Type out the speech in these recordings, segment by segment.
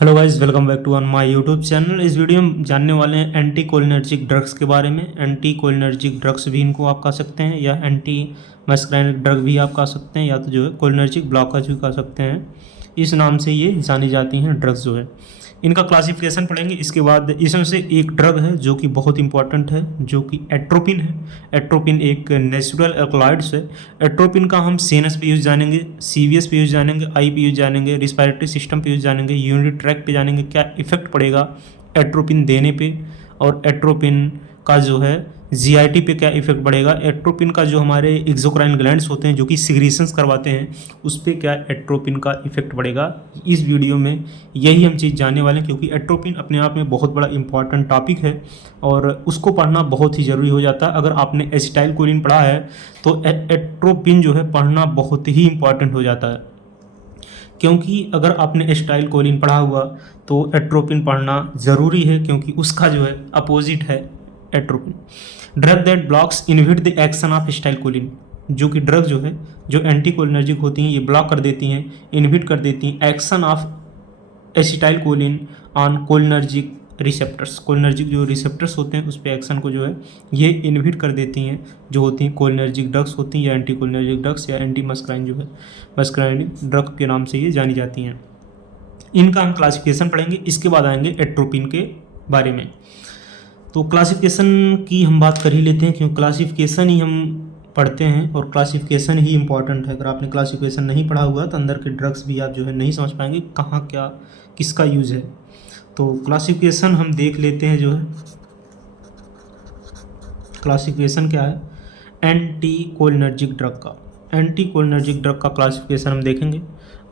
Hello guys, welcome back to on my YouTube channel. इस वीडियो में जानने वाले हैं एंटी कोलिनर्जिक ड्रग्स के बारे में। एंटी कोलिनर्जिक ड्रग्स भी इनको आप कह सकते हैं, या एंटी मस्कराइनिक ड्रग भी आप कह सकते हैं, या तो जो है कोलिनर्जिक ब्लॉकर्स भी कह सकते हैं। इस नाम से ये जानी जाती हैं ड्रग्स जो है। इनका क्लासिफिकेशन पढ़ेंगे। इसके बाद इसमें से एक ड्रग है जो कि बहुत इंपॉर्टेंट है, जो कि एट्रोपिन है। एट्रोपिन एक नेचुरल एल्कलॉइड्स है। एट्रोपिन का हम सीएनएस पे यूज जानेंगे, सीवीएस पे यूज जानेंगे, आई पे यूज जानेंगे, रिस्पायरेटरी सिस्टम पे यूज जानेंगे, यूरिनरी ट्रैक पे जानेंगे क्या इफेक्ट पड़ेगा एट्रोपिन देने पे, और एट्रोपिन का जो है जीआईटी पे क्या इफेक्ट पड़ेगा। एट्रोपिन का जो हमारे एक्सोक्राइन ग्लैंड्स होते हैं जो कि सिग्रीशंस करवाते हैं, उस पर क्या एट्रोपिन का इफेक्ट पड़ेगा। इस वीडियो में यही हम चीज़ जानने वाले हैं, क्योंकि एट्रोपिन अपने आप में बहुत बड़ा इंपॉर्टेंट टॉपिक है और उसको पढ़ना बहुत ही ज़रूरी हो जाता है। अगर आपने एसिटाइल कोलिन पढ़ा है तो एट्रोपिन जो है पढ़ना बहुत ही इंपॉर्टेंट हो जाता है, क्योंकि अगर आपने एसिटाइल कोलिन पढ़ा हुआ तो एट्रोपिन पढ़ना ज़रूरी है, क्योंकि उसका जो है अपोजिट है atropine. Drug that blocks inhibit the action of acetyl Colin, जो कि ड्रग जो है जो एंटी कोलिनर्जिक होती हैं, ये ब्लॉक कर देती हैं, इनहिबिट कर देती हैं action of acetyl Colin on cholinergic receptors. Cholinergic जो रिसेप्टर्स होते हैं उस पर एक्शन को जो है ये इनहिबिट कर देती हैं, जो होती हैं कोलिनर्जिक ड्रग्स होती हैं, या एंटी कोलिनर्जिक ड्रग्स, या एंटी मस्कराइन जो है मस्कराइन ड्रग के नाम से ये जानी जाती हैं। इनका हम क्लासिफिकेशन पढ़ेंगे। इसके बाद आएंगे एट्रोपिन के बारे में। तो क्लासिफिकेशन की हम बात कर ही लेते हैं, क्योंकि क्लासिफिकेशन ही हम पढ़ते हैं और क्लासिफिकेशन ही इंपॉर्टेंट है। अगर आपने क्लासिफिकेशन नहीं पढ़ा हुआ तो अंदर के ड्रग्स भी आप जो है नहीं समझ पाएंगे कहाँ क्या किसका यूज़ है। तो क्लासिफिकेशन हम देख लेते हैं। जो है क्लासिफिकेशन क्या है एंटी कोलिनर्जिक ड्रग का। एंटी कोलिनर्जिक ड्रग का क्लासिफिकेशन हम देखेंगे।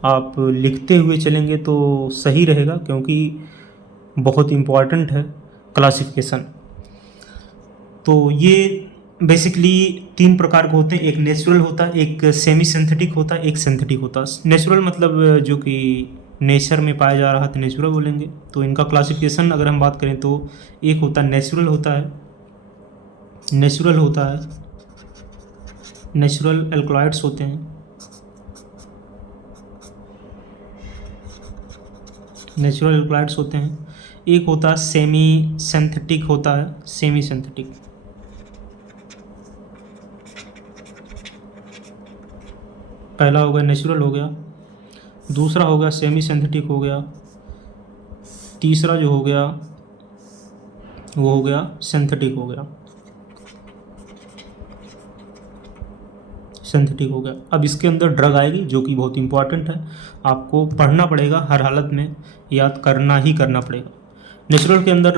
आप लिखते हुए चलेंगे तो सही रहेगा, क्योंकि बहुत इम्पॉर्टेंट है क्लासिफिकेशन। तो ये बेसिकली तीन प्रकार के होते हैं। एक नेचुरल होता है, एक सेमी सिंथेटिक होता है, एक सिंथेटिक होता है। नेचुरल मतलब जो कि नेचर में पाया जा रहा है तो नेचुरल बोलेंगे। तो इनका क्लासिफिकेशन अगर हम बात करें तो एक होता है नेचुरल होता है, नेचुरल होता है, नेचुरल एल्कलॉइड्स होते हैं, नेचुरल एल्कलॉइड्स होते हैं। एक होता है सेमी सिंथेटिक होता है, सेमी सिंथेटिक। पहला हो गया नेचुरल हो गया, दूसरा हो गया सेमी सिंथेटिक हो गया, तीसरा जो हो गया वो हो गया सिंथेटिक हो गया, सिंथेटिक हो गया। अब इसके अंदर ड्रग आएगी जो कि बहुत इंपॉर्टेंट है, आपको पढ़ना पड़ेगा, हर हालत में याद करना ही करना पड़ेगा। नेचुरल के अंदर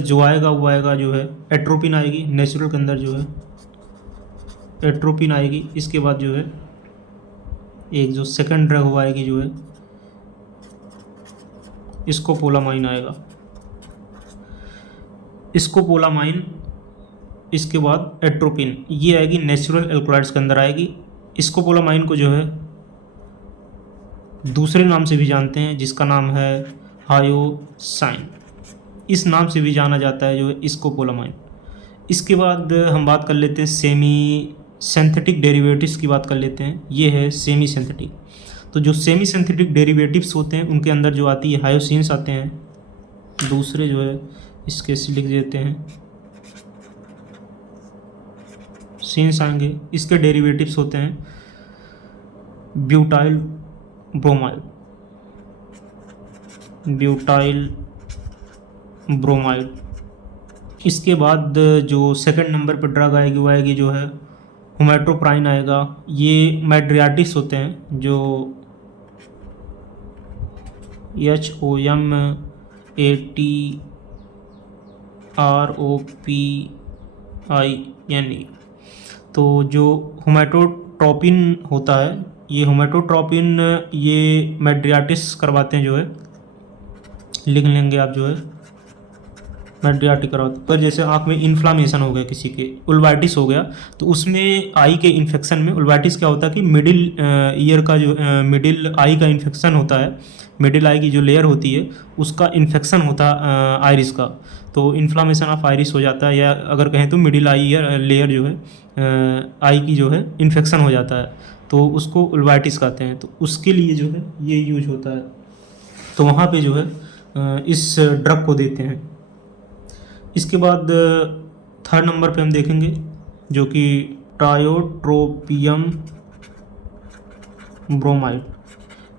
जो आएगा वो आएगा जो है एट्रोपिन आएगी। नेचुरल के अंदर जो है एट्रोपिन आएगी। इसके बाद जो है एक जो सेकंड ड्रग वो आएगी जो है स्कोपोलामाइन आएगा, स्कोपोलामाइन। इसके बाद एट्रोपिन, ये आएगी नेचुरल एल्कलॉइड्स के अंदर आएगी। स्कोपोलामाइन को जो है दूसरे नाम से भी जानते हैं, जिसका नाम है हायोसाइन। इस नाम से भी जाना जाता है जो है स्कोपोलामाइन। इसके बाद हम बात कर लेते हैं सेमी सिंथेटिक डेरिवेटिव्स की बात कर लेते हैं। ये है सेमी सिंथेटिक। तो जो सेमी सिंथेटिक डेरिवेटिव्स होते हैं उनके अंदर जो आती है हायोसिन्स आते हैं। दूसरे जो है इसके लिख देते हैं सीन्स आएंगे। इसके डेरिवेटिव्स होते हैं ब्यूटाइल ब्रोमाइड, ब्यूटाइल ब्रोमाइड। इसके बाद जो सेकंड नंबर पर ड्रग आएगी वो आएगी जो है हुमैटोप्राइन आएगा। ये मैड्रियाटिस होते हैं जो HOMATROPINE। तो जो हुमैटोट्रोपिन होता है, ये हुमैटोट्रोपिन ये मैड्रियाटिस करवाते हैं जो है, लिख लेंगे आप जो है मैड्रियाटिस करवाते। पर जैसे आँख में इन्फ्लामेशन हो गया, किसी के उल्वाइटिस हो गया, तो उसमें आई के इन्फेक्शन में उल्वाइटिस क्या होता है कि मिडिल ईयर का जो मिडिल आई का इन्फेक्शन होता है, मिडिल आई की जो लेयर होती है उसका इन्फेक्शन होता है आइरिस का, तो इन्फ्लामेशन ऑफ आइरिस हो जाता है, या अगर कहें तो मिडिल आई ईयर लेयर जो है आई की जो है इन्फेक्शन हो जाता है, तो उसको उल्वाइटिस कहते हैं। तो उसके लिए जो है ये यूज होता है। तो वहाँ पे जो है इस ड्रग को देते हैं। इसके बाद थर्ड नंबर पे हम देखेंगे जो कि टायोट्रोपियम ब्रोमाइड।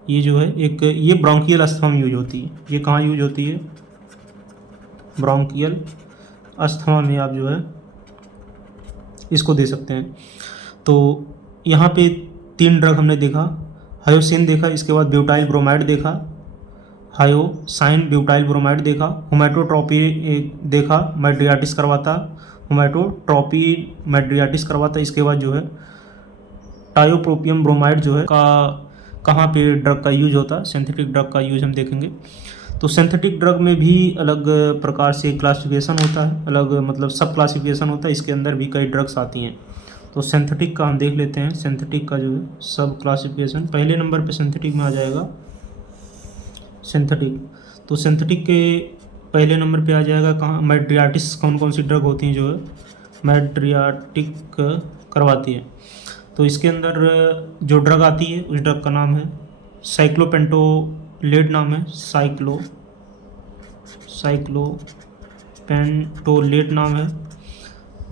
ये जो है एक, ये ब्रोंकियल अस्थमा में यूज होती है। ये कहाँ यूज होती है? ब्रोंकियल अस्थमा में आप जो है इसको दे सकते हैं। तो यहाँ पे 3 ड्रग हमने देखा, हायोसिन देखा, इसके बाद ब्यूटाइल ब्रोमाइड देखा, हायोसाइन ब्यूटाइल ब्रोमाइड देखा, होमेटोट्रॉपी देखा, मेड्रियाटिस करवाता, होमेटोट्रॉपी मेड्रियाटिस करवाता। इसके बाद जो है टायोप्रोपियम ब्रोमाइड जो है का कहाँ पे ड्रग का यूज होता है, सिंथेटिक ड्रग का यूज हम देखेंगे। तो सिंथेटिक ड्रग में भी अलग प्रकार से क्लासिफिकेशन होता है, अलग मतलब सब क्लासिफिकेशन होता है, इसके अंदर भी कई ड्रग्स आती हैं। तो सिंथेटिक का हम देख लेते हैं, सिंथेटिक का जो है सब क्लासिफिकेशन। पहले नंबर पे सिंथेटिक में आ जाएगा सिंथेटिक। तो सिंथेटिक के पहले नंबर पे आ जाएगा कहाँ, मेड्रियाटिस। कौन कौन सी ड्रग होती हैं जो है मेड्रियाटिक करवाती है। तो इसके अंदर जो ड्रग आती है उस ड्रग का नाम है साइक्लोपेंटोलेट, नाम है साइक्लोपेंटोलेट नाम है।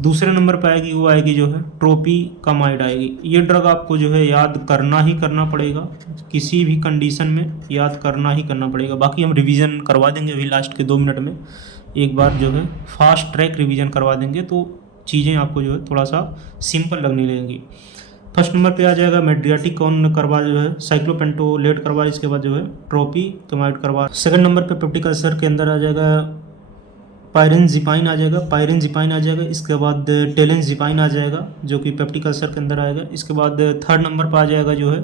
दूसरे नंबर पर आएगी वो आएगी जो है ट्रोपिकामाइड आएगी। ये ड्रग आपको जो है याद करना ही करना पड़ेगा, किसी भी कंडीशन में याद करना ही करना पड़ेगा। बाकी हम रिवीजन करवा देंगे अभी लास्ट के 2 मिनट में, एक बार जो है फास्ट ट्रैक रिवीजन करवा देंगे, तो चीज़ें आपको जो है थोड़ा सा सिंपल लगने लगेंगी। फर्स्ट नंबर पे आ जाएगा मेड्रियाटिक, कौन करवा जो है साइक्लोपेंटोलेट करवा, इसके बाद जो है ट्रोपिकामाइड करवा। सेकंड नंबर पे पेप्टिक अल्सर के अंदर आ जाएगा पायरेनजिपाइन आ जाएगा, पायरेनजिपाइन आ जाएगा। इसके बाद टेलेंजिपाइन आ जाएगा जो कि पेप्टिक अल्सर के अंदर आएगा। इसके बाद थर्ड नंबर पर आ जाएगा जो है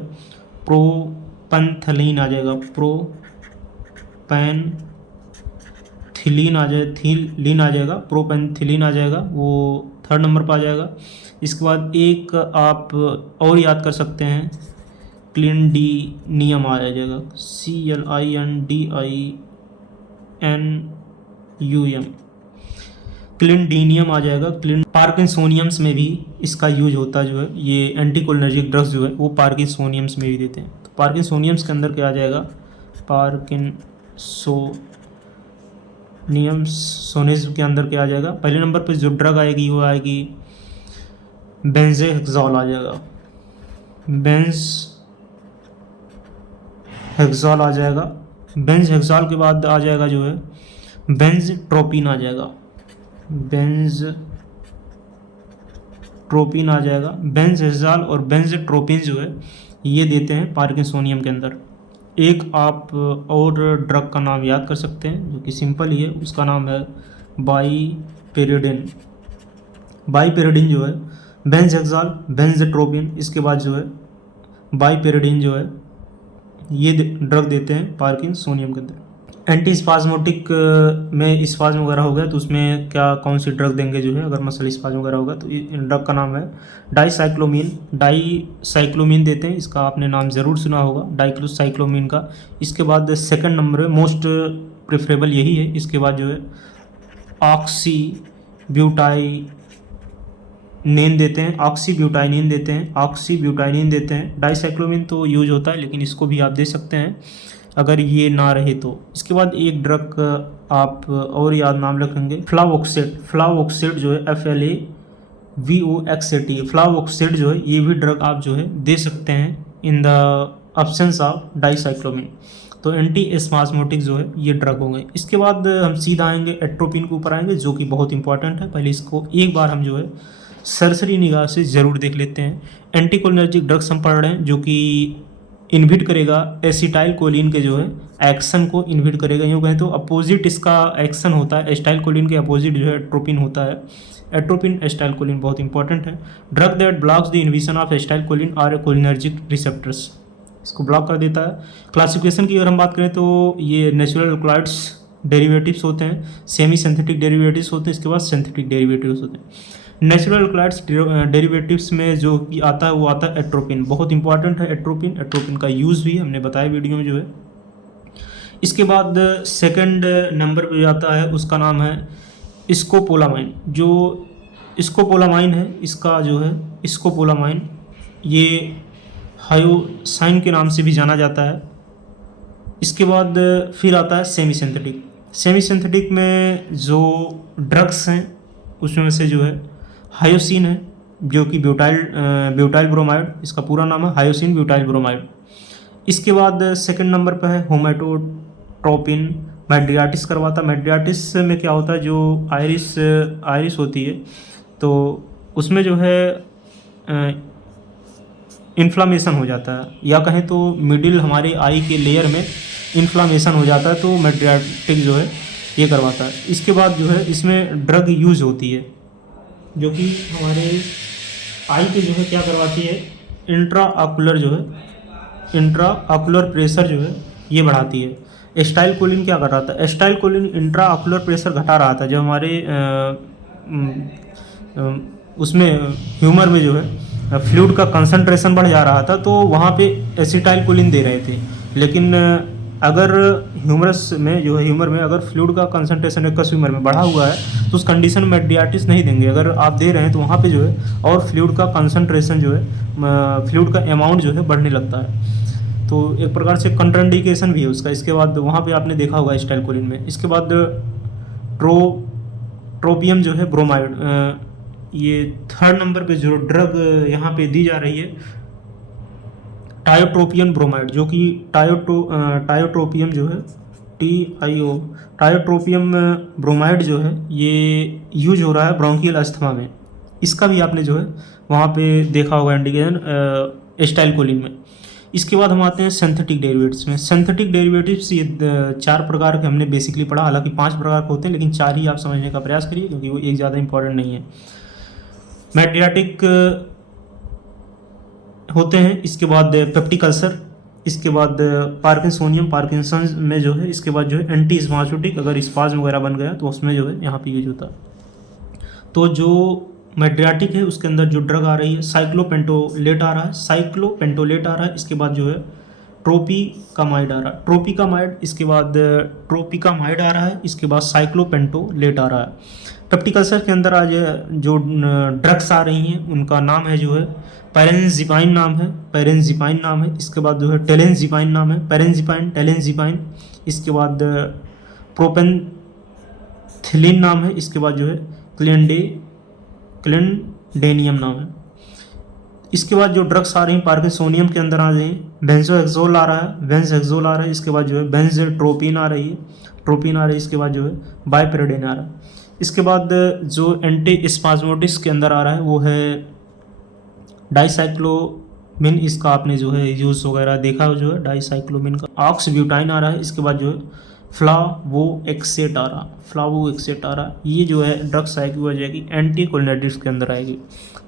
प्रोपेंथिलीन आ जाएगा, प्रोपेंथिलीन आ जाएगा, प्रोपेंथिलीन आ जाएगा, वो थर्ड नंबर पर आ जाएगा। इसके बाद एक आप और याद कर सकते हैं, क्लिंडीनियम आ जाएगा, CLINDINUM, क्लिंडीनियम आ जाएगा। पार्किंसोनियम्स में भी इसका यूज होता है जो है, ये एंटीकोलिनर्जिक ड्रग्स जो है वो पार्किंसोनियम्स में भी देते हैं। तो पार्किंसोनियम्स के अंदर क्या आ जाएगा, पार्किंसोनियम्स के अंदर क्या आ जाएगा, पहले नंबर पर जो ड्रग आएगी वो आएगी बेंज़ोहेक्सोल आ जाएगा, बेंज़ोहेक्सोल आ जाएगा। बेंज़ोहेक्सोल के बाद आ जाएगा जो है बेंज़ट्रोपिन आ जाएगा, बेंज़ट्रोपिन आ जाएगा। बेंज़हेक्सोल और बेंज़ट्रोपिन जो है ये देते हैं पार्किंसोनियम के अंदर। एक आप और ड्रग का नाम याद कर सकते हैं जो कि सिंपल ही है, उसका नाम है बाइपेरिडिन। बाइपेरिडिन जो है बेंज़हेक्सोल, बेंज़ट्रोपिन, इसके बाद जो है बाइपेरिडिन जो है ये ड्रग देते हैं पार्किंसोनियम के अंदर। एंटी स्पाज्मोटिक में स्पाज्म वगैरह हो गया तो उसमें क्या कौन सी ड्रग देंगे जो है, अगर मसल स्पाज्म वगैरह होगा तो ड्रग का नाम है डाइसाइक्लोमीन देते हैं, इसका आपने नाम ज़रूर सुना होगा डाइक्लोसाइक्लोमीन का। इसके बाद सेकंड नंबर है, मोस्ट प्रेफरेबल यही है। इसके बाद जो है ऑक्सीब्यूटाइनिन देते हैं, ऑक्सीब्यूटाइनिन देते हैं। डाइसाइक्लोमीन तो यूज होता है लेकिन इसको भी आप दे सकते हैं अगर ये ना रहे तो। इसके बाद एक ड्रग आप और याद नाम रखेंगे, फ्लावोक्सेट जो है FLAVOXAT, फ्लावोक्सेट जो है ये भी ड्रग आप जो है दे सकते हैं in the absence of dicyclomine. तो एंटी स्पाज्मोटिक जो है ये ड्रग हो गए। इसके बाद हम सीधा आएंगे एट्रोपिन के ऊपर आएंगे जो कि बहुत इंपॉर्टेंट है। पहले इसको एक बार हम जो है सरसरी निगाह से ज़रूर देख लेते हैं। एंटीकोलिनर्जिक ड्रग्स हम पढ़ रहे हैं जो कि इनहिबिट करेगा एसिटाइल कोलिन के जो है एक्शन को इनहिबिट करेगा। यूँ कहें तो अपोजिट इसका एक्शन होता है, एसिटाइल कोलिन के अपोजिट जो है एट्रोपिन होता है। एट्रोपिन एसिटाइल कोलिन बहुत इंपॉर्टेंट है। Drug that blocks the inhibition of acetyl choline or cholinergic receptors, इसको ब्लॉक कर देता है। क्लासिफिकेशन की अगर हम बात करें तो ये नेचुरल अल्कलॉइड्स डेरिवेटिव्स होते हैं, सेमी सिंथेटिक डेरिवेटिव्स होते हैं, इसके बाद सिंथेटिक डेरिवेटिव्स होते हैं। नेचुरल अल्कलॉइड्स डेरिवेटिव्स में जो कि आता है वो आता है एट्रोपिन, बहुत इंपॉर्टेंट है एट्रोपिन का यूज़ भी हमने बताया वीडियो में जो है। इसके बाद सेकंड नंबर पे आता है उसका नाम है स्कोपोलामाइन। जो स्कोपोलामाइन है इसका जो है स्कोपोलामाइन ये हायोसाइन के नाम से भी जाना जाता है। इसके बाद फिर आता है सेमी सिंथेटिक। सेमी सिंथेटिक में जो ड्रग्स हैं उसमें से जो है हायोसिन है, जो कि ब्यूटाइल ब्रोमाइड, इसका पूरा नाम है हायोसिन ब्यूटाइल ब्रोमाइड। इसके बाद सेकंड नंबर पर है होमेटोट्रोपिन। मेड्रियाटिस करवाता। मेड्रियाटिस में क्या होता है, जो आयरिस होती है तो उसमें जो है इन्फ्लामेशन हो जाता है, या कहें तो मिडिल हमारे आई के लेयर में इन्फ्लामेशन हो जाता है, तो मेड्रियाटिक जो है ये करवाता है। इसके बाद जो है इसमें ड्रग यूज होती है, जो कि हमारे आई के जो है क्या करवाती है, इंट्रा आकुलर प्रेशर जो है ये बढ़ाती है। एस्टाइल कोलिन क्या कर रहा था, acetyl Colin intra ocular pressure घटा रहा था। जब हमारे उसमें ह्यूमर में जो है फ्लूइड का कंसंट्रेशन बढ़ जा रहा था, तो वहाँ पे एसिटाइल कोलिन दे रहे थे। लेकिन अगर ह्यूमर में अगर फ्लूइड का कंसंट्रेशन एक्वस ह्यूमर में बढ़ा हुआ है तो उस कंडीशन में मेड्रियाटिस नहीं देंगे। अगर आप दे रहे हैं तो वहाँ पे जो है और फ्लूइड का कंसंट्रेशन जो है, फ्लूइड का अमाउंट जो है बढ़ने लगता है, तो एक प्रकार से कंट्राइंडिकेशन भी है उसका। इसके बाद वहाँ पे आपने देखा होगा एस्टाइल कोलिन में। इसके बाद ट्रोपियम जो है ब्रोमाइड, ये थर्ड नंबर पे जो ड्रग यहाँ पे दी जा रही है टायोट्रोपियन ब्रोमाइड, जो कि टायोट्रोपियम जो है टायोट्रोपियम ब्रोमाइड जो है ये यूज हो रहा है ब्रोंकियल अस्थमा में। इसका भी आपने जो है वहाँ पे देखा होगा इंडिकेशन एस्टाइल कोलिन में। इसके बाद हम आते हैं सिंथेटिक डेरिवेटिव्स में। सिंथेटिक डेरिवेटिव्स ये 4 प्रकार के हमने बेसिकली पढ़ा, हालांकि 5 प्रकार के होते हैं, लेकिन 4 ही आप समझने का प्रयास करिए क्योंकि वो एक ज़्यादा इंपॉर्टेंट नहीं है। मेड्रियाटिक होते हैं, इसके बाद पेप्टिक अल्सर, इसके बाद पार्किंसंस में जो है, इसके बाद जो है एंटी स्पाज्मेटिक, अगर स्पाज्म वगैरह बन गया तो उसमें जो है यहाँ पे यूज होता है। तो जो मेड्रियाटिक है उसके अंदर जो ड्रग आ रही है साइक्लोपेंटोलेट आ रहा है, इसके बाद जो है ट्रोपिकामाइड आ रहा है, इसके बाद ट्रोपिकामाइड आ रहा है, इसके बाद साइक्लोपेंटोलेट आ रहा है। पेप्टिक अल्सर के अंदर आज जो ड्रग्स आ रही हैं उनका नाम है जो है पैरेंजिपाइन नाम है, इसके बाद जो है टेलेंजिपाइन नाम है, टेलेंजिपाइन, इसके बाद प्रोपेंथिलीन नाम है, इसके बाद जो है क्लेंडेनियम नाम है। इसके बाद जो ड्रग्स आ रही हैं पार्किंसोनियम के अंदर आ रही हैं बेंजोएक्सोल आ रहा है, इसके बाद जो है बेंजोट्रोपिन आ रही है, इसके बाद जो है बाइपेरिडीन आ रहा है। इसके बाद जो एंटी स्पाज्मोटिक्स के अंदर आ रहा है वो है डाइसाइक्लोमिन, इसका आपने जो है यूज़ वगैरह देखा जो है डाइसाइक्लोमिन का। ऑक्सब्यूटाइन आ रहा है, इसके बाद जो है फ्लावोएक्सेट आ रहा। ये जो है ड्रग्स आएगी वो आ जाएगी एंटीकोलिनेटिक्स के अंदर आएगी।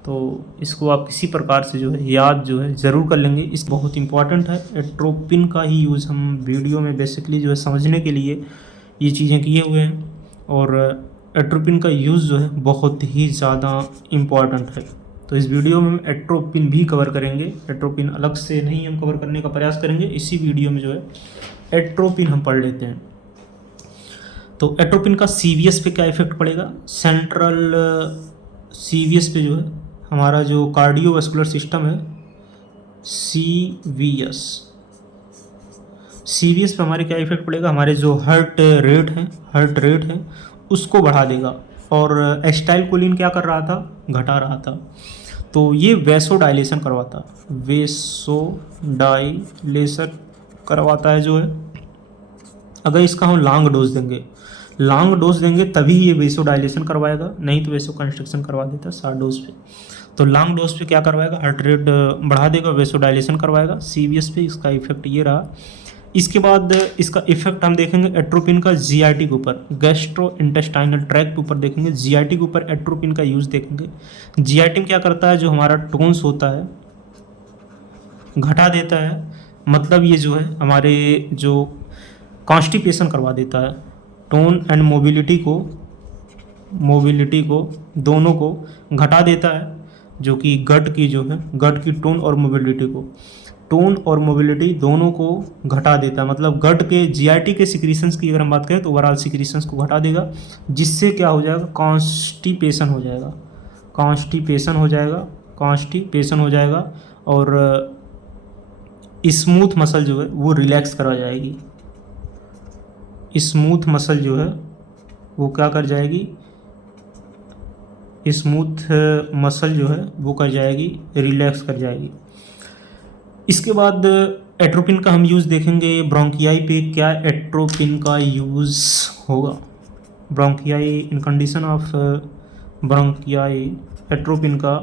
तो इसको आप किसी प्रकार से जो है याद जो है ज़रूर कर लेंगे, इस बहुत इंपॉर्टेंट है। एट्रोपिन का ही यूज़ हम वीडियो में बेसिकली जो है समझने के लिए ये चीज़ें किए हुए हैं, और एट्रोपिन का यूज़ जो है बहुत ही ज़्यादा इम्पॉर्टेंट है। तो इस वीडियो में हम एट्रोपिन भी कवर करेंगे, एट्रोपिन अलग से नहीं हम कवर करने का प्रयास करेंगे। इसी वीडियो में जो है एट्रोपिन हम पढ़ लेते हैं। तो एट्रोपिन का सीवीएस पे क्या इफेक्ट पड़ेगा, सेंट्रल सीवीएस पे जो है हमारा जो कार्डियोवास्कुलर सिस्टम है सीवीएस पे हमारे क्या इफेक्ट पड़ेगा, हमारे जो हार्ट रेट है उसको बढ़ा देगा। और एस्टाइल कोलिन क्या कर रहा था, घटा रहा था। तो ये वेसोडाइलेशन करवाता है जो है। अगर इसका हम लॉन्ग डोज देंगे तभी ये वेसोडाइलेशन करवाएगा, नहीं तो वेसो कंस्ट्रक्शन करवा देता है शॉर्ट डोज पे। तो लॉन्ग डोज पे क्या करवाएगा, हार्ट रेट बढ़ा देगा, वेसोडाइलेशन करवाएगा। सीवीएस पे इसका इफेक्ट ये रहा। इसके बाद इसका इफेक्ट हम देखेंगे एट्रोपिन का जीआईटी के ऊपर, गैस्ट्रो इंटेस्टाइनल ट्रैक्ट के ऊपर देखेंगे, जीआईटी के ऊपर एट्रोपिन का यूज़ देखेंगे। जीआईटी क्या करता है, जो हमारा टोन्स होता है घटा देता है, मतलब ये जो है हमारे जो कॉन्स्टिपेशन करवा देता है, टोन एंड मोबिलिटी को दोनों को घटा देता है, जो कि गट की टोन और मोबिलिटी दोनों को घटा देता है। मतलब गट के जीआईटी के सिक्रीशंस की अगर हम बात करें तो ओवरऑल सिक्रीशंस को घटा देगा, जिससे क्या हो जाएगा, कॉन्स्टिपेशन हो जाएगा और स्मूथ मसल जो है वो रिलैक्स करा जाएगी। स्मूथ मसल जो है वो क्या कर जाएगी, स्मूथ मसल जो है वो कर जाएगी, रिलैक्स कर जाएगी। इसके बाद एट्रोपिन का हम यूज़ देखेंगे ब्रोंकियाई पे। क्या एट्रोपिन का यूज़ होगा ब्रोंकियाई, इन कंडीशन ऑफ ब्रोंकियाई एट्रोपिन का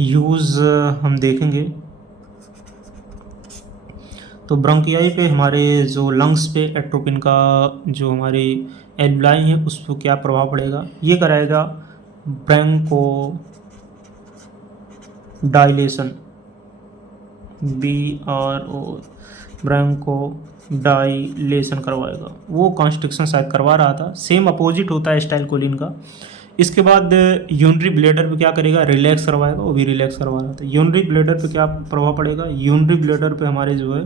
यूज़ हम देखेंगे। तो ब्रोंकियाई पे हमारे जो लंग्स पे एट्रोपिन का जो हमारी एल्वुलाई है उस पर क्या प्रभाव पड़ेगा, ये कराएगा broncho dilation, BRO, broncho dilation करवाएगा। वो कॉन्स्ट्रिक्शन शायद करवा रहा था, सेम अपोजिट होता है स्टाइलकोलिन का। इसके बाद यूनरी ब्लेडर पे क्या करेगा, रिलैक्स करवाएगा, वो भी रिलैक्स करवा रहा था। यूनरी ब्लेडर पे क्या प्रभाव पड़ेगा, यूनरी ब्लेडर पे हमारे जो है,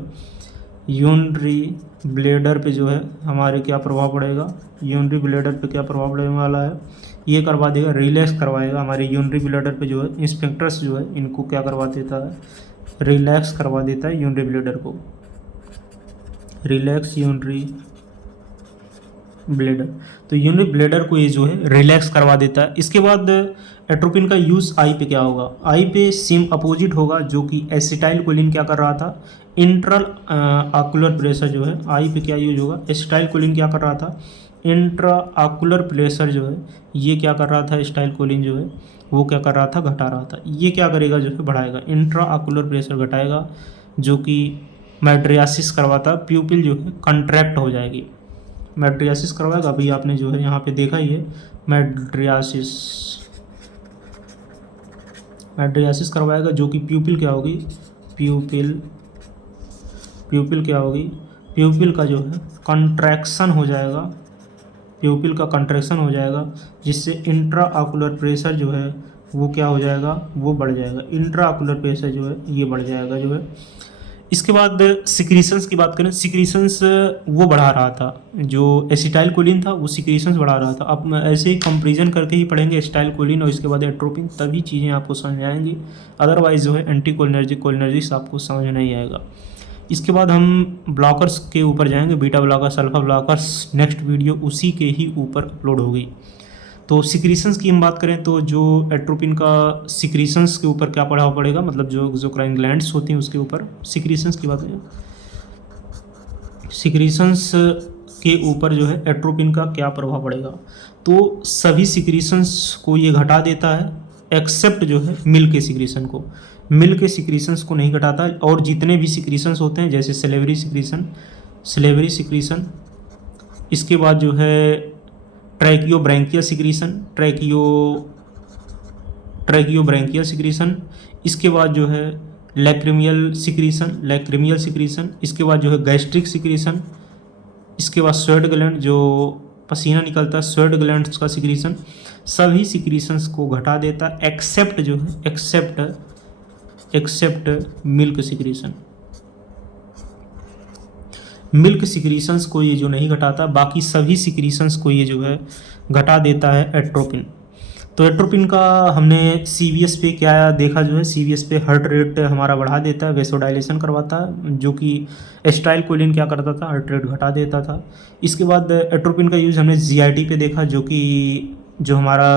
यूनरी ब्लेडर पे जो है हमारे क्या प्रभाव पड़ेगा, यूनरी ब्लेडर पे क्या प्रभाव पड़ने वाला है, ये करवा देगा, रिलैक्स करवाएगा। हमारे यूनरी ब्लेडर पे जो है इंस्पेक्टर्स जो है इनको क्या करवा देता है, रिलैक्स करवा देता है यूनरी ब्लेडर को, रिलैक्स यूनरी ब्लेडर। तो यूनरी ब्लेडर को ये जो है रिलैक्स करवा देता है। इसके बाद एट्रोपिन का यूज़ आई पे क्या होगा, आई पे सेम अपोजिट होगा, जो कि एसिटाइलकोलिन क्या कर रहा था, इंट्रल आकुलर प्रेशर जो है, आई पे क्या यूज होगा, एसिटाइलकोलिन क्या कर रहा था, इंट्रा आकुलर प्रेशर जो है ये क्या कर रहा था, एसिटाइलकोलिन जो है वो क्या कर रहा था, घटा रहा था। ये क्या करेगा, जो है बढ़ाएगा, इंट्रा आकुलर प्रेशर घटाएगा, जो कि मेड्रियासिस करवाता, प्यूपिल जो है कंट्रैक्ट हो जाएगी, मेड्रियासिस करवाएगा। अभी आपने जो है यहाँ पे देखा ही है, मेड्रियासिस, मेड्रियासिस करवाएगा, जो कि प्यूपिल क्या होगी, प्यूपिल क्या होगी, प्यूपिल का जो है कंट्रैक्शन हो जाएगा, प्यूपिल का कंट्रैक्शन हो जाएगा, जिससे इंट्रा आकुलर प्रेशर जो है वो क्या हो जाएगा, वो बढ़ जाएगा, इंट्रा आकुलर प्रेशर जो है ये बढ़ जाएगा जो है। इसके बाद सिक्रीशंस की बात करें, सिक्रीशंस वो बढ़ा रहा था, जो एसिटाइलकोलिन था वो सिक्रीशंस बढ़ा रहा था। अब ऐसे ही कंपेरिजन करके ही पढ़ेंगे एसिटाइलकोलिन और इसके बाद एट्रोपिन, तभी चीज़ें आपको समझ में आएंगी, अदरवाइज जो है एंटी कोलिनर्जिक कोलिनर्जिक्स आपको समझ नहीं आएगा। इसके बाद हम ब्लॉकर्स के ऊपर जाएंगे, beta blockers, alpha blockers, next video उसी के ही ऊपर अपलोड होगी। तो सिक्रीशंस की हम बात करें तो जो एट्रोपिन का सिक्रीशंस के ऊपर क्या प्रभाव पड़ेगा, मतलब जो एक्सोक्राइन ग्लैंड्स होती हैं उसके ऊपर, सिक्रीशंस की बात करें, सिक्रीशंस के ऊपर जो है एट्रोपिन का क्या प्रभाव पड़ेगा, तो सभी सिक्रीशंस को ये घटा देता है, एक्सेप्ट जो है मिल्क के सिक्रीशन को, मिल्क के सिक्रीशंस को नहीं घटाता। और जितने भी सिक्रीशंस होते हैं जैसे सलेवरी सिक्रीशन, इसके बाद जो है ट्रैकियोब्रैंकियल सिक्रीशन, इसके बाद जो है लैक्रिमियल सिक्रीशन, इसके बाद जो है गैस्ट्रिक सिक्रीशन, इसके बाद स्वेट ग्लैंड, जो पसीना निकलता है स्वेट ग्लैंड्स का सिक्रीशन, सभी सिक्रीशंस को घटा देता है, एक्सेप्ट जो है except milk secretion, milk secretions को ये जो नहीं घटाता, बाकी सभी सिक्रीशंस को ये जो है घटा देता है एट्रोपिन। तो एट्रोपिन का हमने CVS पे क्या देखा, जो है CVS पे हार्ट रेट हमारा बढ़ा देता है, वेसोडाइलेशन करवाता है, जो कि एसिटाइलकोलिन क्या करता था, हार्ट रेट घटा देता था। इसके बाद एट्रोपिन का यूज़ हमने GRT पे देखा, जो कि जो हमारा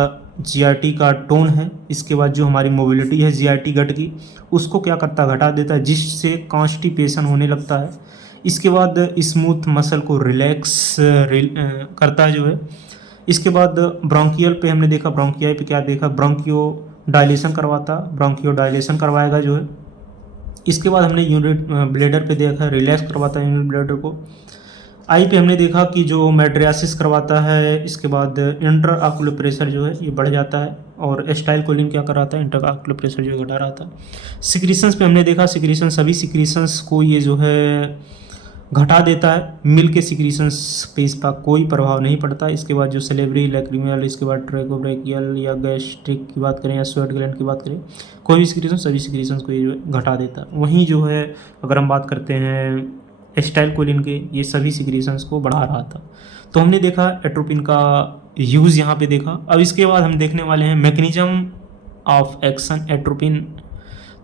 GRT का टोन है, इसके बाद जो हमारी मोबिलिटी है GRT गट की, उसको क्या करता है, घटा देता है, जिससे कॉन्स्टिपेशन होने लगता है। इसके बाद स्मूथ मसल को रिलैक्स करता है जो है। इसके बाद ब्रोंकियल पे हमने देखा, ब्रोंकियाई पे क्या देखा, ब्रोंकियो डायलेशन करवाएगा जो है। इसके बाद हमने यूनिट ब्लेडर पे देखा, रिलैक्स करवाता है यूनिट ब्लेडर को। आई पे हमने देखा कि जो मेड्रियासिस करवाता है, इसके बाद इंटर आकुलर प्रेशर जो है ये बढ़ जाता है, और एसिटाइलकोलिन क्या कर रहा था, इंटर आकुलर प्रेशर जो घटा रहा था। सिक्रीशंस पे हमने देखा, सिक्रीशन सभी सिक्रीशंस को ये जो है घटा देता है, मिल्क के सिक्रीशंस पे इसका कोई प्रभाव नहीं पड़ता। इसके बाद जो सलेवरी, लैक्रिमियल, इसके बाद ट्रैकोब्रैकियल या गैस्ट्रिक की बात करें या स्वेट ग्लैंड की बात करें, कोई भी सिक्रीशन सभी सिक्रीशंस को ये जो है घटा देता है। वहीं जो है अगर हम बात करते हैं एसिटाइलकोलिन के, ये सभी सिक्रीशंस को बढ़ा रहा था। तो हमने देखा एट्रोपिन का यूज़ यहाँ पे देखा। अब इसके बाद हम देखने वाले हैं मैकेनिज्म ऑफ एक्शन एट्रोपिन।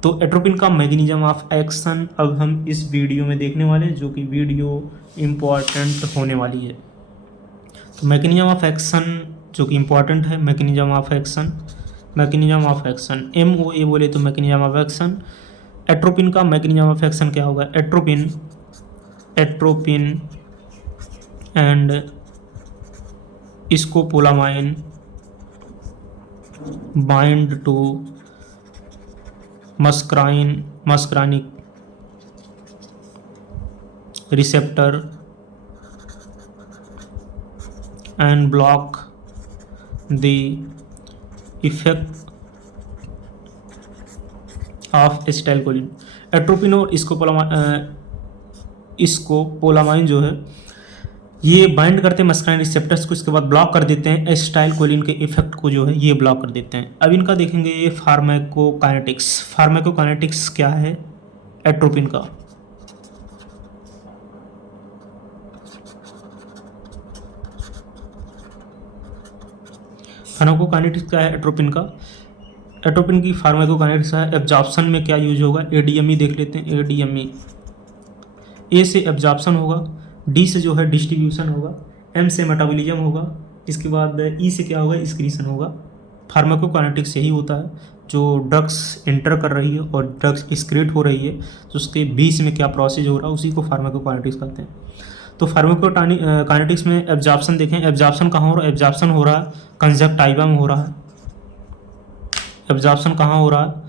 तो एट्रोपिन का मैकेनिज्म ऑफ एक्शन अब हम इस वीडियो में देखने वाले हैं, जो कि वीडियो इम्पॉर्टेंट होने वाली है। तो मैकेनिज्म ऑफ एक्शन जो कि इम्पॉर्टेंट है, mechanism of action, mechanism of action MOA बोले तो मैकेनिज्म ऑफ एक्शन। एट्रोपिन का मैकेनिज्म ऑफ एक्शन क्या होगा? Atropine and scopolamine bind to muscarinic receptor and block the effect of acetylcholine। Atropine और scopolamine जो है ये बाइंड करते हैं मस्क्राइन रिसेप्टर्स को, इसके बाद ब्लॉक कर देते हैं एसिटाइलकोलिन के इफेक्ट को, जो है ये ब्लॉक कर देते हैं। अब इनका देखेंगे ये फार्माकोकाइनेटिक्स क्या है एट्रोपिन का। फार्माकोकाइनेटिक्स क्या है एट्रोपिन का? एट्रोपिन की फार्माकोकाइनेटिक्स है एब्जॉर्प्शन में क्या यूज होगा, ADME देख लेते हैं। ADME, A से एब्जॉर्प्शन होगा, D से जो है डिस्ट्रीब्यूशन होगा, M से मेटाबॉलिज्म होगा, इसके बाद E से क्या होगा, एक्सक्रीशन होगा। फार्माकोकाइनेटिक्स यही होता है, जो ड्रग्स एंटर कर रही है और ड्रग्स एक्सक्रीट हो रही है, तो उसके बीच में क्या प्रोसेस हो रहा है उसी को फार्माकोकाइनेटिक्स कहते हैं। तो फार्माकोकाइनेटिक्स में एब्जॉर्प्शन देखें, एब्जॉर्प्शन कहाँ हो रहा है? एब्जॉर्प्शन हो रहा है कंजक्टाइवा में हो रहा है। एब्जॉर्प्शन कहाँ हो रहा है?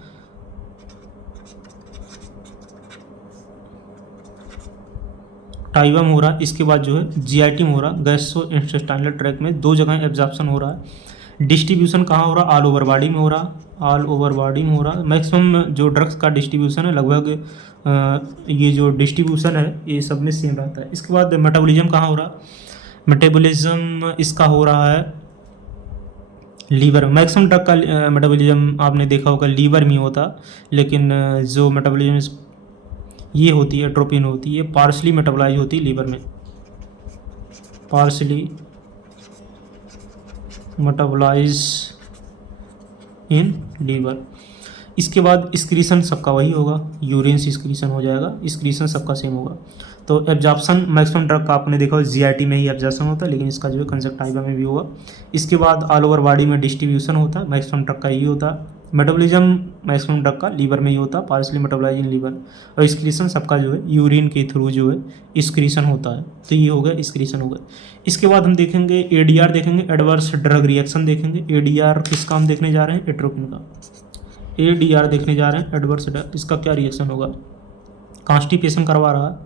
टाइवा में हो रहा है। इसके बाद जो है GIT में हो रहा है, गैस्ट्रोइंटेस्टाइनल ट्रैक्ट में, 2 जगह एब्जॉर्प्शन हो रहा है। डिस्ट्रीब्यूशन कहाँ हो रहा है? ऑल ओवर बॉडी में हो रहा है, ऑल ओवर बॉडी में हो रहा है। मैक्सिमम जो ड्रग्स का डिस्ट्रीब्यूशन है लगभग ये जो डिस्ट्रीब्यूशन है ये सब में सेम रहता है। इसके बाद मेटाबॉलिज्म कहाँ हो रहा है? मेटाबॉलिज्म इसका हो रहा है लीवर। मैक्सिमम ड्रग का मेटाबॉलिज्म आपने देखा होगा लीवर में होता, लेकिन जो मेटाबॉलिज्म ये होती है एट्रोपिन होती है पार्शली मेटाबोलाइज होती है लीवर में, पार्शली मेटाबोलाइज इन लीवर। इसके बाद एक्सक्रीशन सबका वही होगा, यूरिन से एक्सक्रीशन हो जाएगा, एक्सक्रीशन सबका सेम होगा। तो एब्जॉर्प्शन मैक्सिमम ड्रग का आपने देखा GIT में ही एब्जॉर्प्शन होता है, लेकिन इसका जो है कंजक्टाइवा में भी होगा। इसके बाद ऑल ओवर बॉडी में डिस्ट्रीब्यूशन होता है, मैक्सिमम ड्रग का यही होता है। मेटाबॉलिज्म मैक्सिमम ड्रग का लीवर में ही होता है, पार्शली मेटाबोलाइज इन लीवर। और एक्सक्रीशन सबका जो है यूरिन के थ्रू जो है एक्सक्रीशन होता है। तो ये हो गया एक्सक्रीशन हो गया। इसके बाद हम देखेंगे ADR देखेंगे, एडवर्स ड्रग रिएक्शन देखेंगे। ADR किसका हम देखने जा रहे हैं? एट्रोपिन का ADR देखने जा रहे हैं, एडवर्स इसका क्या रिएक्शन होगा? कॉन्स्टिपेशन करवा रहा है,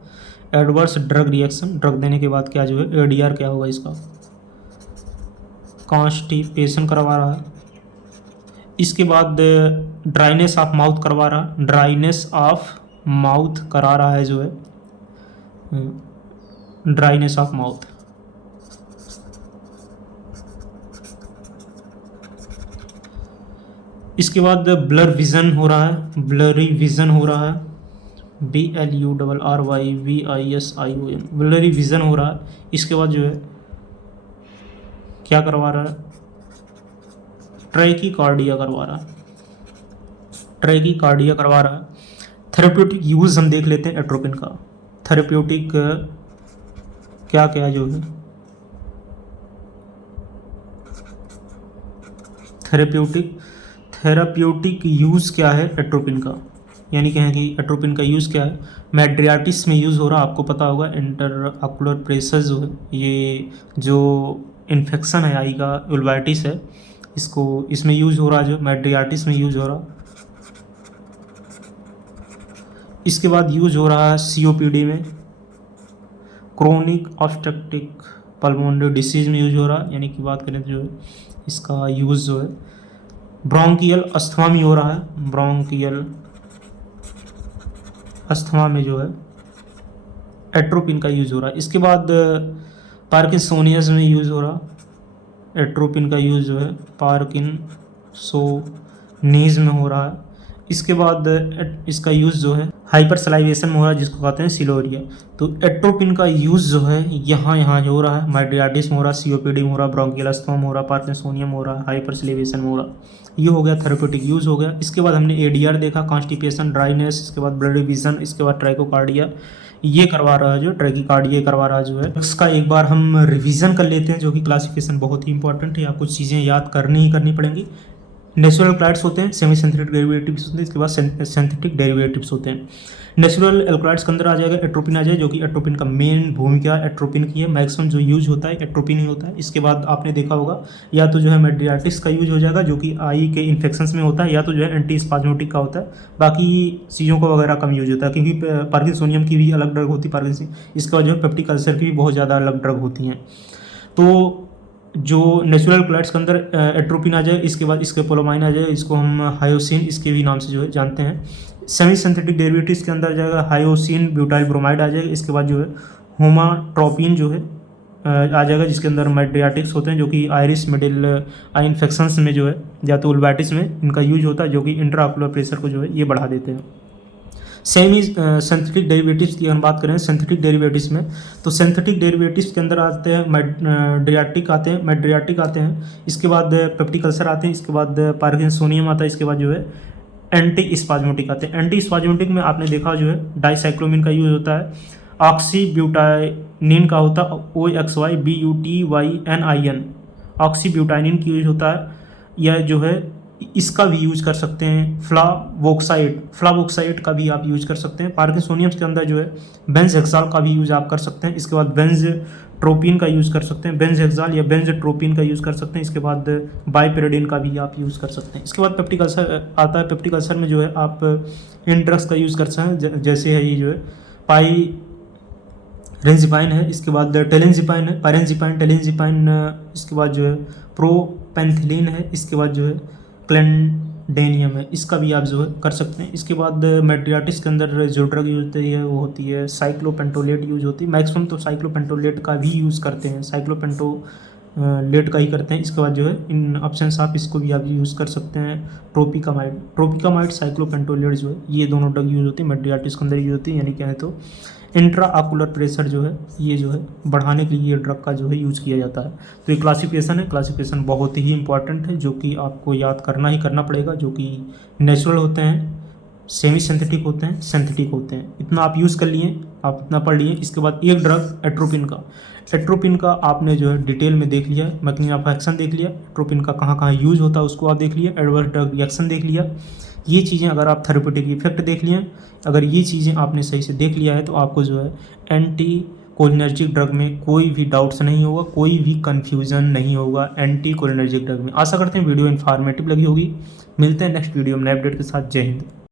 एडवर्स ड्रग रिएक्शन, ड्रग देने के बाद क्या जो है ADR क्या होगा इसका? कॉन्स्टिपेशन करवा रहा है। इसके बाद ड्राइनेस ऑफ माउथ करवा रहा, ड्राइनेस ऑफ माउथ करा रहा है जो है, ड्राइनेस ऑफ माउथ। इसके बाद ब्लर विजन हो रहा है, ब्लरी विजन हो रहा है, BLURRYVISION, ब्लरी विजन हो रहा है। इसके बाद जो है क्या करवा रहा है? ट्रैकीकार्डिया करवा रहा है, ट्रैकीकार्डिया करवा रहा है। थेरेप्यूटिक यूज़ हम देख लेते हैं एट्रोपिन का। थेरेप्यूटिक क्या क्या जो है थेरेप्यूटिक यूज़ क्या है एट्रोपिन का, यानी कहें कि एट्रोपिन का यूज़ क्या है? मेड्रियाटिस में यूज़ हो रहा है, आपको पता होगा इंटरऑक्यूलर प्रेशर जो है, ये जो इन्फेक्शन है आई का उल्वाइटिस है, इसको इसमें यूज़ हो रहा है, जो मेड्रियाटिस में यूज़ हो रहा। इसके बाद यूज़ हो रहा है COPD में, क्रोनिक ऑब्स्ट्रक्टिव पल्मोनरी डिसीज में यूज़ हो रहा है, यानी कि बात करें तो जो है इसका यूज़ जो है ब्रोंकियल अस्थमा में हो रहा है, ब्रोंकियल अस्थमा में जो है एट्रोपिन का यूज़ हो रहा है। इसके बाद पार्किंसोनियस में यूज़ हो रहा एट्रोपिन का यूज़ जो है पार्किंसोनीज में हो रहा है। इसके बाद इसका यूज़ जो है हाइपर सलाइवेशन में हो रहा है, जिसको कहते हैं सिलोरिया। तो एट्रोपिन का यूज़ जो है यहाँ हो रहा है, माइड्रियाटिस में हो रहा है, सीओपीडी में हो रहा है, ब्रोंकियल अस्थमा में हो रहा है, पार्किंसोनियम हो रहा है, हाइपर सलाइवेशन में हो रहा है। ये हो गया थेरेप्यूटिक यूज़ हो गया। इसके बाद हमने एडीआर देखा, कॉन्स्टिपेशन, ड्राइनेस, इसके बाद ब्लड डिवीजन, इसके बाद ट्राइकोकार्डिया ये करवा रहा है, जो ट्रैकिकार्डिया करवा रहा है जो है। इसका एक बार हम रिवीजन कर लेते हैं, जो कि क्लासिफिकेशन बहुत ही इंपॉर्टेंट है, या कुछ चीज़ें याद करनी पड़ेंगी। नेचुरल एल्कलाइड्स होते हैं, सेमी सिंथेटिक डेरिवेटिव्स होते हैं, इसके बाद सिंथेटिक डेरिवेटिव्स होते हैं। नेचुरल एल्कलाइड्स के अंदर आ जाएगा एट्रोपिन आ जाए, जो कि एट्रोपिन का मेन भूमिका एट्रोपिन की है, मैक्सिमम जो यूज होता है एट्रोपिन ही होता है। इसके बाद आपने देखा होगा या तो जो है मेड्रियाटिस का यूज हो जाएगा, जो कि आई के इन्फेक्शंस में होता है, या तो जो है एंटी स्पाज्मोटिक का होता है। बाकी चीज़ों का वगैरह कम यूज होता है, क्योंकि पार्किंसोनियम की भी अलग ड्रग होती है पार्किंसन। इसके बाद जो है पेप्टिक अल्सर की भी बहुत ज़्यादा अलग ड्रग होती हैं। तो जो नेचुरल क्लाइड्स के अंदर एट्रोपिन आ जाए, इसके बाद स्कोपोलामाइन आ जाए, इसको हम हायोसिन इसके भी नाम से जो है जानते हैं। सेमी सिंथेटिक डेरिवेटिव्स के अंदर जाएगा हायोसिन ब्यूटाइल ब्रोमाइड आ जाएगा। इसके बाद जो है होमाट्रोपिन जो है आ जाएगा, जिसके अंदर मेड्रियाटिक्स होते हैं, जो कि आयरिस मिडिल आई इन्फेक्शंस में जो है या तो उल्बाइटिस में इनका यूज होता है, जो कि इंट्राऑक्यूलर प्रेशर को जो है ये बढ़ा देते हैं। सेमी सिंथेटिक डेरिवेटिव्स की हम बात करें सिंथेटिक डेरिवेटिव्स में, तो सिंथेटिक डेरिवेटिव्स के अंदर आते हैं मेड्रियाटिक आते हैं, इसके बाद पेप्टिक अल्सर आते हैं, इसके बाद पार्किंसोनियम आता है, इसके बाद जो है एंटी स्पाज्मोटिक आते हैं। एंटी स्पाज्मोटिक में आपने देखा जो है डाइसाइक्लोमिन का यूज होता है, ऑक्सीब्यूटाइनिन का होता है, OXYBUTYNIN ऑक्सीब्यूटाइनिन की यूज होता है, या जो है इसका भी यूज कर सकते हैं। फ्लावोक्साइड का भी आप यूज कर सकते हैं। पार्किंसोनियम्स के अंदर जो है बेंजहेक्साल का भी यूज आप कर सकते हैं। इसके बाद बेंजट्रोपिन का यूज कर सकते हैं, बेंजहेक्साल या बेंजट्रोपिन का यूज कर सकते हैं। इसके बाद बाइपेरिडिन का भी आप यूज कर सकते हैं। इसके बाद पेप्टिक अल्सर आता है। पेप्टिक अल्सर में जो है आप इन ड्रग्स का यूज कर सकते हैं, जैसे है ये जो है पाइरेंजिपाइन है, इसके बाद टेलेंजिपाइन है, पायरेंजिपाइन, टेलेंजिपाइन, इसके बाद जो है प्रोपेंथिलीन है, इसके बाद जो है क्लेंडेनियम है, इसका भी आप जो है कर सकते हैं। इसके बाद मेड्रियाटिस के अंदर जो ड्रग यूज होती है वो होती है साइक्लोपेंटोलेट यूज होती है। मैक्सिमम तो साइक्लोपेंटोलेट का भी यूज़ करते हैं, साइक्लोपेंटोलेट का ही करते हैं। इसके बाद जो है इन ऑप्शंस आप इसको भी आप यूज़ कर सकते हैं। ट्रोपिकामाइड साइक्लोपेंटोलेट जो है ये दोनों ड्रग यूज होती है, मेड्रियाटिस के अंदर यूज होती है। यानी क्या है तो इंट्रा आकुलर प्रेशर जो है ये जो है बढ़ाने के लिए ये ड्रग का जो है यूज़ किया जाता है। तो ये क्लासिफिकेशन है, क्लासिफिकेशन बहुत ही इंपॉर्टेंट है, जो कि आपको याद करना पड़ेगा, जो कि नेचुरल होते हैं, सेमी सिंथेटिक होते हैं, सिंथेटिक होते हैं। इतना आप यूज़ कर लिए, आप इतना पढ़ लिए। इसके बाद एक ड्रग एट्रोपिन का आपने जो है डिटेल में देख लिया, मैकेनिज्म ऑफ एक्शन देख लिया, एट्रोपिन का कहाँ यूज़ होता है उसको आप देख लिया, एडवर्स ड्रग रिएक्शन देख लिया। ये चीज़ें अगर आप थेरेप्यूटिक इफेक्ट देख लिए, अगर ये चीज़ें आपने सही से देख लिया है, तो आपको जो है एंटी कोलिनर्जिक ड्रग में कोई भी डाउट्स नहीं होगा, कोई भी कन्फ्यूज़न नहीं होगा एंटी कोलिनर्जिक ड्रग में। आशा करते हैं वीडियो इन्फॉर्मेटिव लगी होगी। मिलते हैं नेक्स्ट वीडियो में नए अपडेट के साथ। जय हिंद।